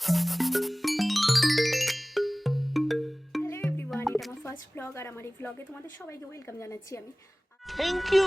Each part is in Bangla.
হ্যালো এভরিওয়ান, এটা আমার ফার্স্ট ব্লগ আর আমার এই ব্লগে তোমাদের সবাইকে ওয়েলকাম জানাচ্ছি আমি। Thank you.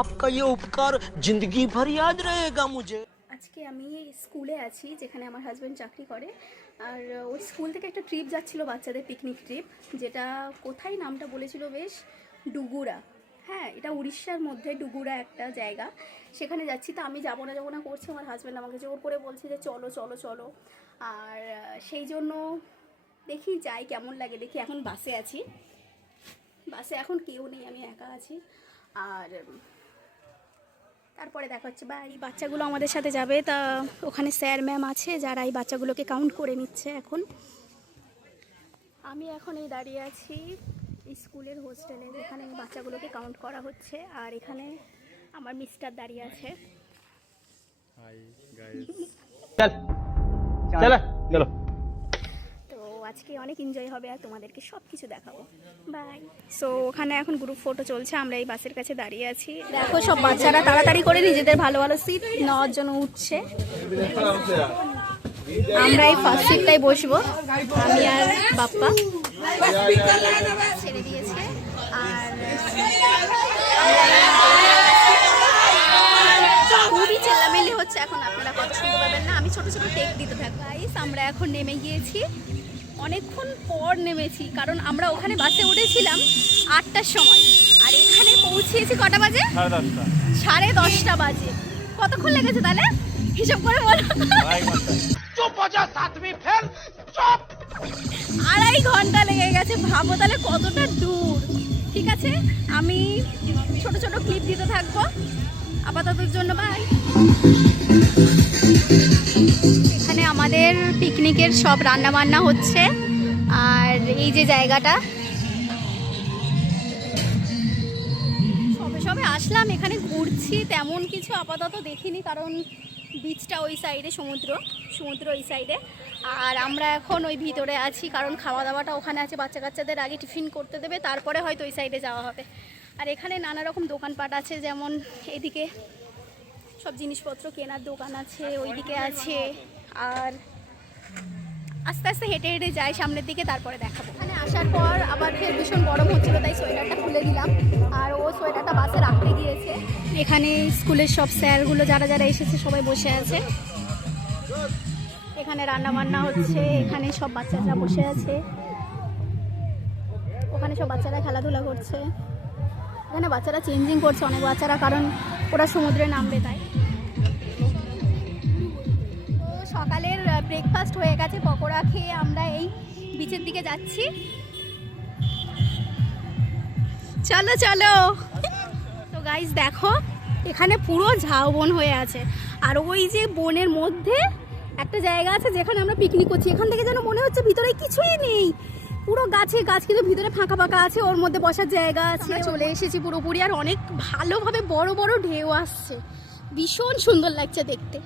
आपका ये उपकार जिंदगी भर याद रहेगा मुझे। আজকে আমি স্কুলে আছি যেখানে আমার হাজব্যান্ড চাকরি করে, আর ওই স্কুল থেকে একটা ট্রিপ যাচ্ছিল, বাচ্চাদের পিকনিক ট্রিপ, যেটা কোথায় নামটা বলেছিল বেশ, ডুগুরা। হ্যাঁ, এটা উড়িষ্যার মধ্যে ডুগুরা একটা জায়গা, সেখানে যাচ্ছি। তো আমি যাবো না করছি, আমার হাজব্যান্ড আমাকে জোর করে বলছে যে চলো চলো চলো। আর সেই জন্য দেখি যাই, কেমন লাগে দেখি। এখন বাসে আছি, বাসে এখন কেউ নেই, আমি একা আছি। আর তারপরে দেখা হচ্ছে। বা এই বাচ্চাগুলো আমাদের সাথে যাবে, তা ওখানে স্যার ম্যাম আছে যারা এই বাচ্চাগুলোকে কাউন্ট করে নিচ্ছে। এখন আমি এখন এই দাঁড়িয়ে আছি স্কুলের হোস্টেলে, যেখানে এই বাচ্চাগুলোকে কাউন্ট করা হচ্ছে। আর এখানে আমার মিস্টার দাঁড়িয়ে আছে। चल चलो चलो। তো আজকে অনেক এনজয় হবে আর তোমাদেরকে সব কিছু দেখাবো। বাই। সো ওখানে এখন গ্রুপ ফটো চলছে, আমরা এই বাসের কাছে দাঁড়িয়ে আছি। দেখো সব বাচ্চারা তাড়াতাড়ি করে নিজেদের ভালো ভালো সিট নেওয়ার জন্য উঠছে। আমরা এই ফার্স্ট সিটটাই বসবো, আমি আর বাপ্পা। ছেড়ে দিয়েছে। আর খুবই চেল্লামেলি হচ্ছে এখন, আপনারা কথা শুনতে পাবেন না, আমি ছোট ছোট টেক দিতে থাকবো। গাইস, আমরা এখন নেমে গিয়েছি, অনেকক্ষণ পর নেমেছি, কারণ আমরা ওখানে বাসে উঠেছিলাম 8টার সময়, আর এখানে পৌঁছেছি কটা বাজে? 10:30 বাজে। কতক্ষণ লেগেছে তাহলে হিসাব করে বলো? 2.5 ঘন্টা লেগে গেছে। ভাবো তাহলে কতটা দূর। ঠিক আছে, আমি ছোট ছোট ক্লিপ দিতে থাকবো আপাততর জন্য। বাই। এখানে আমাদের পিকনিকের সব রান্না বান্না হচ্ছে। আর এই যে জায়গাটা, সবে সবে আসলাম, এখানে ঘুরছি, তেমন কিছু আপাতত দেখিনি, কারণ বিচটা ওই সাইডে, সমুদ্র ওই সাইডে। আর আমরা এখন ওই ভিতরে আছি, কারণ খাওয়া দাওয়াটা ওখানে আছে। বাচ্চা কাচ্চাদের আগে টিফিন করতে দেবে, তারপরে হয়তো ওই সাইডে যাওয়া হবে। আর এখানে নানা রকম দোকানপাট আছে, যেমন এদিকে সব জিনিসপত্র কেনার দোকান আছে, ওইদিকে আছে। আর আস্তে আস্তে হেঁটে হেঁটে যাই সামনের দিকে, তারপরে দেখাবো। এখানে আসার পর আবার ফের ভীষণ গরম হচ্ছিল, তাই সোয়েটারটা খুলে দিলাম, আর ও সোয়েটারটা বাসে রাখতে গিয়েছে। এখানে স্কুলের সব স্যারগুলো যারা যারা এসেছে সবাই বসে আছে। এখানে রান্না বান্না হচ্ছে, এখানে সব বাচ্চারা বসে আছে, ওখানে সব বাচ্চারা খেলাধুলা করছে। এখানে বাচ্চারা চেঞ্জিং করছে, অনেক বাচ্চারা, কারণ ওরা সমুদ্রে নামবে তাই। তো সকালের ব্রেকফাস্ট হয়ে গেছে, পকোড়া খেয়ে আমরা এই বিচের দিকে যাচ্ছি। চলো চলো। তো গাইস দেখো, এখানে পুরো ঝাউবন হয়ে আছে, আর ওই যে বনের মধ্যে একটা জায়গা আছে যেখানে আমরা পিকনিক করছি। এখান থেকে যেন মনে হচ্ছে ভিতরে কিছুই নেই, পুরো গাছে গাছ, কিন্তু ভিতরে ফাঁকা ফাঁকা আছে, ওর মধ্যে বসার জায়গা আছে। চলে এসেছি পুরোপুরি, আর অনেক ভালোভাবে বড় বড় ঢেউ আসছে, ভীষণ সুন্দর লাগছে দেখতে।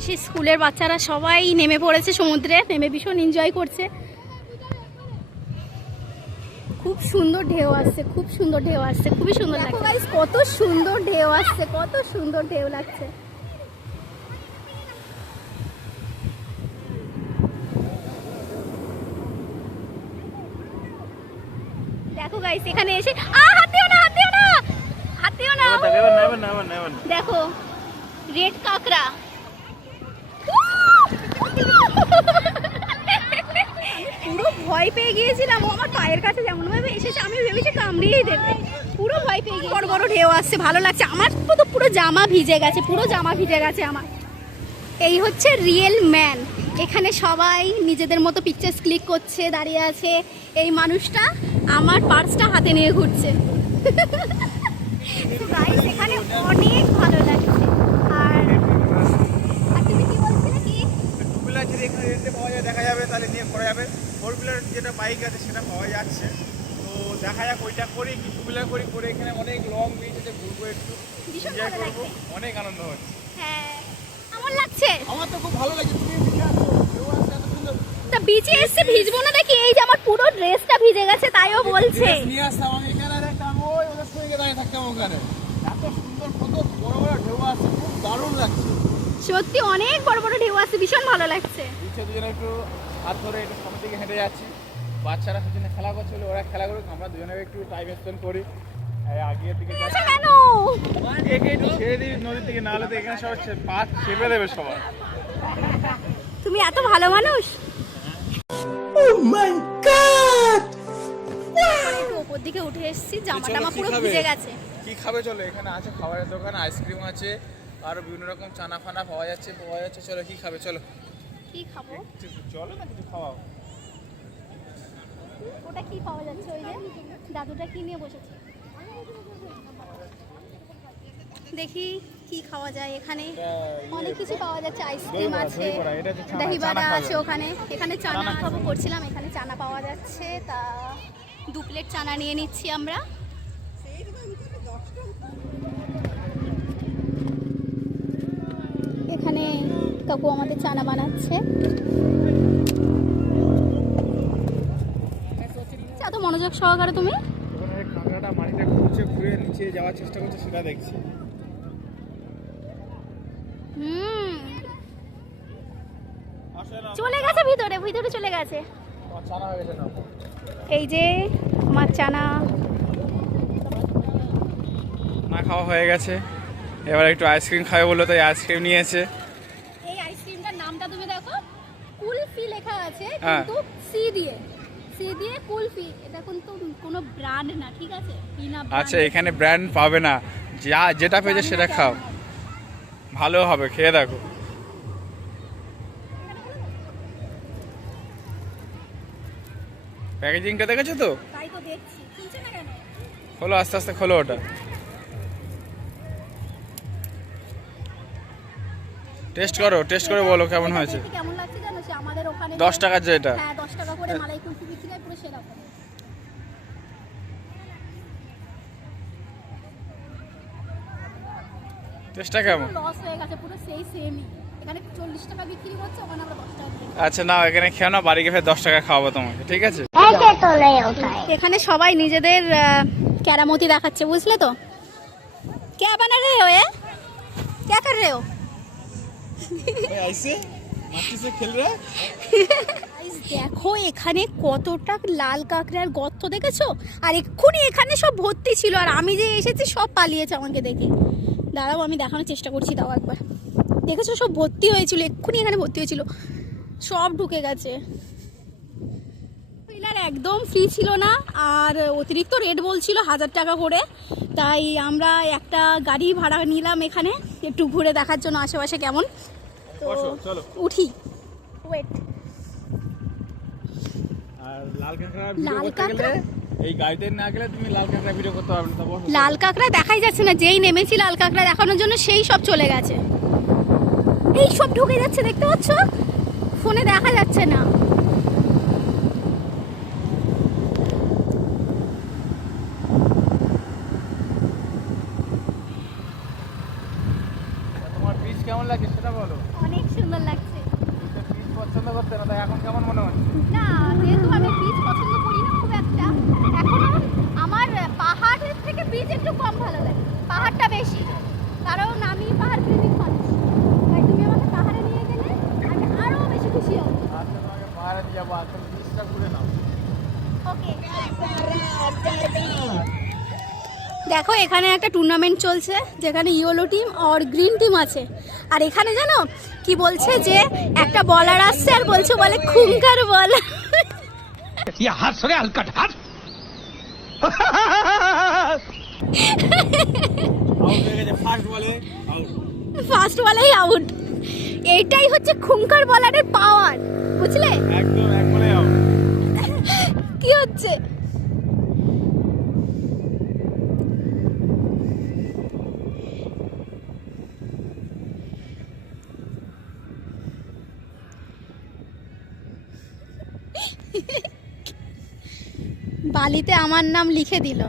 এসে স্কুলের বাচ্চারা সবাই নেমে পড়েছে সমুদ্রে, নেমে ভীষণ এনজয় করছে। খুব সুন্দর ঢেউ আসছে, খুব সুন্দর ঢেউ আসছে, খুবই সুন্দর লাগছে। গাইস, কত সুন্দর ঢেউ আসছে, কত সুন্দর ঢেউ লাগছে। দেখো গাইস, এখানে এসে হাত দিও না, হাত দিও না, হাত দিও না। দেখো রেড কাঁকড়া, পুরো ভয় পেয়ে গিয়েছিলাম। ও আমার পায়ের কাছে যেমন ভাবে এসেছে, আমি ভেবেছি কামড়িয়েই দেবে, পুরো ভয় পেয়ে গিয়ে। বড় বড় ঢেউ আসছে, ভালো লাগছে। আমার তো পুরো জামা ভিজে গেছে, পুরো জামা ভিজে গেছে আমার। এই হচ্ছে রিয়েল ম্যান। এখানে সবাই নিজেদের মতো পিকচার্স ক্লিক করছে, দাঁড়িয়ে আছে। এই মানুষটা আমার পার্সটা হাতে নিয়ে ঘুরছে। তো গাইস, এখানে অনেক ভালো লাগছে। আর তুমি কি বলছিলে কি? টু হুইলার যদি এখানে রেন্টে পাওয়া যায়, দেখা যাবে, তাহলে নিয়ে করা যাবে। ফোর হুইলার যেটা বাইক আছে সেটা পাওয়া যাচ্ছে, তো দেখা যাক ওইটা করি কি টু হুইলার করি, করে এখানে অনেক লং বিচ আছে, ঘুরবো একটু। ভীষণ এনজয় ভালো করবো, লাগছে। অনেক আনন্দ হচ্ছে। হ্যাঁ, কেমন লাগছে? আমার তো খুব ভালো লাগছে, তুমি বিচে আসো, ঢেউ আসছে এত সুন্দর। তা বিচে এসে ভিজবো না দেখি, এই যে আমার পুরো ড্রেসটা ভিজে গেছে, তাইও বলছে। ড্রেস নিয়ে আসতাম আমি এখানে, আর একটা আমি ওই ওদের সঙ্গে দাঁড়িয়ে থাকতাম ওখানে। এত সুন্দর, কত বড় বড় ঢেউ আসছে, খুব দারুণ লাগছে। সত্যি অনেক বড় বড় ঢেউ আসছে, ভীষণ ভালো লাগছে। বিচে দুজনে একটু হাত ধরে একটু সামনের দিকে হেঁটে যাচ্ছি, বাচ্চারা পিছনে খেলা করছিল, ওরা খেলা করুক, আমরা দুজনে একটু টাইম স্পেন্ড করি। এই আগের দিকে যাচ্ছি, কেন? একে একটু ছেড়ে দিই নদীর দিকে, নাহলে তো এখানে সব পা চেপে দেবে সবাই। তুমি এত ভালো মানুষ। একটু ওপর দিকে উঠে এসেছি, জামা টামা পুরো ভিজে গেছে। কি খাবে চলো, এখানে আছে খাবারের দোকান, আইসক্রিম আছে, আরো বিভিন্ন রকম চানা ফানা পাওয়া যাচ্ছে। চলো কি খাবে চলো। কি খাবো? চলো না কিছু খাওয়াও। ওটা কি পাওয়া যাচ্ছে? ওই যে দাদুটা কি নিয়ে বসেছে, দেখি কি খাওয়া যায়। এখানে অনেক কিছু পাওয়া যাচ্ছে, আইসক্রিম আছে, দহি বাড়া আছে ওখানে। এখানে চানা খাবো করছিলাম, এখানে চানা পাওয়া যাচ্ছে, তা 2 প্লেট চানা নিয়ে নিচ্ছি আমরা। এখানে কাকু আমাদের চানা বানাচ্ছে। এত মনোযোগ সহকারে তুমি। ওখানে কাঁকড়াটা মাটিটা ঘুরছে, ঘুরে নিচে যাওয়ার চেষ্টা করছে, সেটা দেখছি। চলে গেছে ভিতরে, ভিতরে চলে গেছে। চানা হয়ে গেছে না? এই যে আমার চানা না খাওয়া হয়ে গেছে, এবার একটু আইসক্রিম খাবে বললো, তাই আইসক্রিম নিয়েছে। এই আইসক্রিমটার নামটা তুমি দেখো, কুলফি লেখা আছে, হ্যাঁ। কিন্তু সি দিয়ে কুলফি। এটা কিন্তু কোনো ব্র্যান্ড না, ঠিক আছে? বিনা আচ্ছা, এখানে ব্র্যান্ড পাবে না, যেটা পেয়েছে সেটা খাও, ভালো হবে, খেয়ে দেখো। প্যাকেজিংটা দেখেছো তো? তাই তো দেখছি, কিনছে না কেন? খোলো, আস্তে আস্তে খোলো ওটা। টেস্ট করে বলো কেমন এটা হয়েছে। দেখতে কেমন লাগছে জানো? সে আমাদের ওখানে 10 টাকার যেটা। হ্যাঁ, 10 টাকা করে মালাই কুলফি বিক্রি হয়, পুরো সেরকম। টেস্টটা কেমন? লস হয়ে গেছে পুরো, সেই সেমই। এখানে 40 টাকা বিক্রি হচ্ছে, ওখানে আমরা 10 টাকা বিক্রি। আচ্ছা নাও, এখানে খেও না, বাড়ি গিয়ে 10 টাকা খাওয়াবো তোমাকে, ঠিক আছে? এখানে সবাই নিজেদের কেরামতি দেখাচ্ছে, বুঝলে তো? কে বানা রে हो ये? क्या कर रहे हो? ऐसे माटी से खेल रहा है। Guys, দেখো এখানে কতটা লাল কাঁকড়ার গর্ত দেখেছো? আর এক্ষুনি এখানে সব ভর্তি ছিল, আর আমি যে এসেছি সব পালিয়েছে আমাকে দেখে। দাঁড়াও, আমি দেখানোর চেষ্টা করছি, তাও একবার। দেখেছো সব ভর্তি হয়েছিল, এক্ষুনি এখানে ভর্তি হয়েছিল, সব ঢুকে গেছে। হুইলার একদম ফ্রি ছিল না, আর অতিরিক্ত রেট বলছিল 1000 টাকা করে। তাই আমরা একটা গাড়ি ভাড়া নিলাম এখানে একটু ঘুরে দেখার জন্য আশেপাশে কেমন। তো চলো উঠি, ওয়েট। আর লাল কাঁকড়া লাল ভিডিও করতে গেলে কাঁকড়া? এই গাড়িতে না গেলে তুমি লাল কাঁকড়া ভিডিও করতে পারবে না। বসো। লাল কাঁকড়া দেখাই যাচ্ছে না, যেই নেমেছি লাল কাঁকড়া দেখানোর জন্য সেই সব চলে গেছে। এই সব ঢুকে যাচ্ছে, দেখতে পাচ্ছ? ফোনে দেখা যাচ্ছে না। তোমার পিচ কেমন লাগে সেটা বলো। অনেক সুন্দর লাগছে। পিচ পছন্দ করতে না, তাই এখন কেমন মনে হচ্ছে? না, যেহেতু আমি বীজ পছন্দ করি না খুব একটা, এখনো আমার পাহাড়ের থেকে বীজ একটু কম ভালো লাগে, পাহাড়টা বেশি, কারণ আমি পাহাড় প্রেমিক মানুষ। তাই তুমি আমাকে পাহাড়ে নিয়ে গেলে আমি আরো বেশি খুশি হব। আচ্ছা, তোমাকে পাহাড়ে নিয়ে যাবো, আচ্ছা পিচটা ঘুরে নাও। ওকে। দেখো এখানে একটা টুর্নামেন্ট চলছে, যেখানে ইয়েলো টিম আর গ্রিন টিম আছে। আর এখানে জানো কি বলছে, যে একটা বলার আসছে আর বলছে, বলে খুঙ্কার বল। ये हंस रहे हलकट हंस। আউট হয়ে গেছে, ফার্স্ট বলে আউট। ফার্স্ট বলেই আউট। এইটাই হচ্ছে খুঙ্কার বলারের পাওয়ার, বুঝলে? একদম এক বলে আউট। কি হচ্ছে? বালিতে আমার নাম লিখে দিল।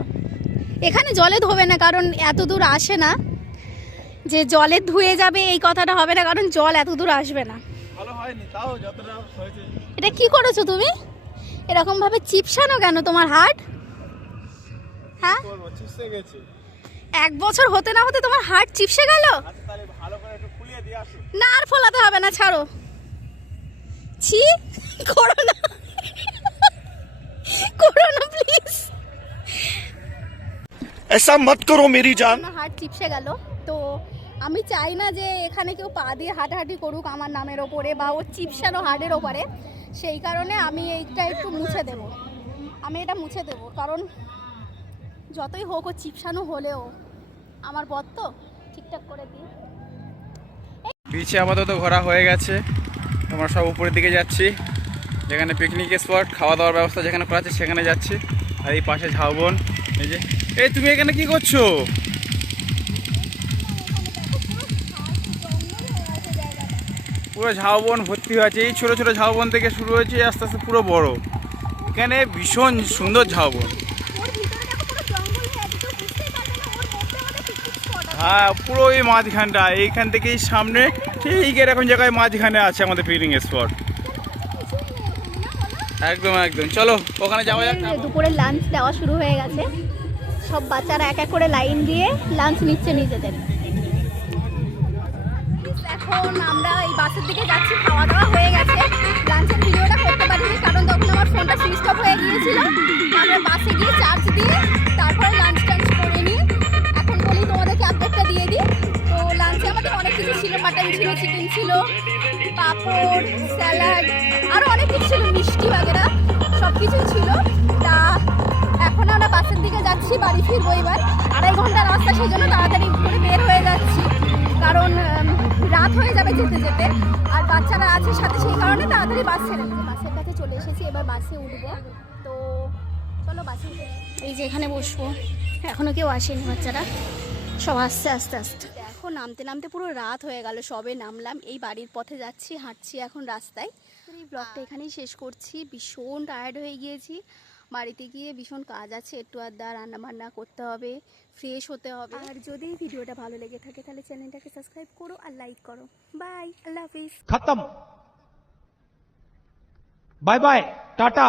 এখানে জলে ধোবে না, কারণ এত দূর আসে না, যে জলে ধুয়ে যাবে এই কথাটা হবে না, কারণ জল এত দূর আসবে না। ভালো হয়নি, তাও যতটা হয়েছে। এটা কি করেছো তুমি? এরকম ভাবে চিপসানো কেন তোমার হাট? হ্যাঁ, করবো, চিপসে গেছে। 1 বছর হতে না হতে তোমার হাট চিপসে গেল? আচ্ছা তাহলে ভালো করে একটু ফুলিয়ে দিয়ে আসো। না, আর ফোলাতে হবে না, ছাড়ো। ছি, করো না, করো না প্লিজ। ऐसा मत करो मेरी जान। আমার হাট চিপসে গেল, তো আমি চাই না যে এখানে কেউ পা দিয়ে হাঁটাহাঁটি করুক আমার নামের ওপরে বা ও চিপসানো হাটের ওপরে। সেই কারণে আমি এইটা একটু মুছে দেব, আমি এটা মুছে দেব, কারণ যতই হোক ও চিপসানো হলেও আমার বর তো, ঠিকঠাক করে দিই। বিচে আপাতত ঘোরা হয়ে গেছে, আমরা সব উপরের দিকে যাচ্ছি, যেখানে পিকনিক স্পট, খাওয়া দাওয়ার ব্যবস্থা যেখানে করা আছে সেখানে যাচ্ছি। আর এই পাশে ঝাউবন। এই যে, এই তুমি এখানে কি করছো? পুরো ঝাউবন ভর্তি হয়ে আছে, এই ছোটো ছোটো ঝাউবন থেকে শুরু হয়েছে আস্তে আস্তে পুরো বড়। এখানে ভীষণ সুন্দর ঝাউবন। ওর ভিতরে দেখো পুরো জঙ্গল হয়ে আছে, কেউ বুঝতেই পারবে না ওর মধ্যে আমাদের পিকনিক স্পট আছে। হ্যাঁ, পুরো এই মাঝখানটা, এইখান থেকেই সামনে ঠিক এরকম জায়গায় মাঝখানে আছে আমাদের পিকনিক স্পট। একদম একদম, চলো ওখানে যাওয়া যাক। দুপুরে লাঞ্চ দেওয়া শুরু হয়ে গেছে, সব বাচ্চারা এক এক করে লাইন দিয়ে লাঞ্চ নিচ্ছে নিজেদের। এখন আমরা এই বাসের দিকে যাচ্ছি, খাওয়া দাওয়া হয়ে গেছে। লাঞ্চের ভিডিওটা করতে পারিনি কারণ তখন আমার ফোনটা সুইচ অফ হয়ে গিয়েছিল। আমরা বাসে গিয়ে চার্জ দিয়ে তারপরে লাঞ্চ টাঞ্চ করে নিয়ে এখন বলি তোমাদেরকে আপডেটটা দিয়ে দিই। তো লাঞ্চে আমাদের অনেক কিছু ছিল, মাটন ছিল, চিকেন ছিল, পাঁপড়, স্যালাড, আরও অনেক কিছু ছিল, মিষ্টি বাগেরা সব কিছুই ছিল। তা এখন আমরা বাসের দিকে যাচ্ছি, বাড়ি ফিরবো এবার। 2.5 ঘন্টা রাস্তা, সেই জন্য তাড়াতাড়ি করে বের হয়ে যাচ্ছি, কারণ রাত হয়ে যাবে যেতে যেতে, আর বাচ্চারা আছে সাথে, সেই কারণে তাড়াতাড়ি বাস ছেড়ে দিই। বাসের কাছে চলে এসেছি, এবার বাসে উঠবো। তো চলো বাসে উঠে এই যে এখানে বসবো। এখনও কেউ আসেনি, বাচ্চারা সব আসছে আস্তে আস্তে। এখন নামতে নামতে পুরো রাত হয়ে গেল, সবে নামলাম, এই বাড়ির পথে যাচ্ছি, হাঁটছি এখন রাস্তায়। এই ব্লগটা এখানেই শেষ করছি, ভীষণ টায়ার্ড হয়ে গিয়েছি। বাড়িতে গিয়ে ভীষণ কাজ আছে, একটু আধা রান্না বান্না করতে হবে, ফ্রেশ হতে হবে। আর যদি এই ভিডিওটা ভালো লেগে থাকে তাহলে চ্যানেলটাকে সাবস্ক্রাইব করো আর লাইক করো। বাই, আল্লাহ হাফিজ। खत्म। Bye bye, Tata.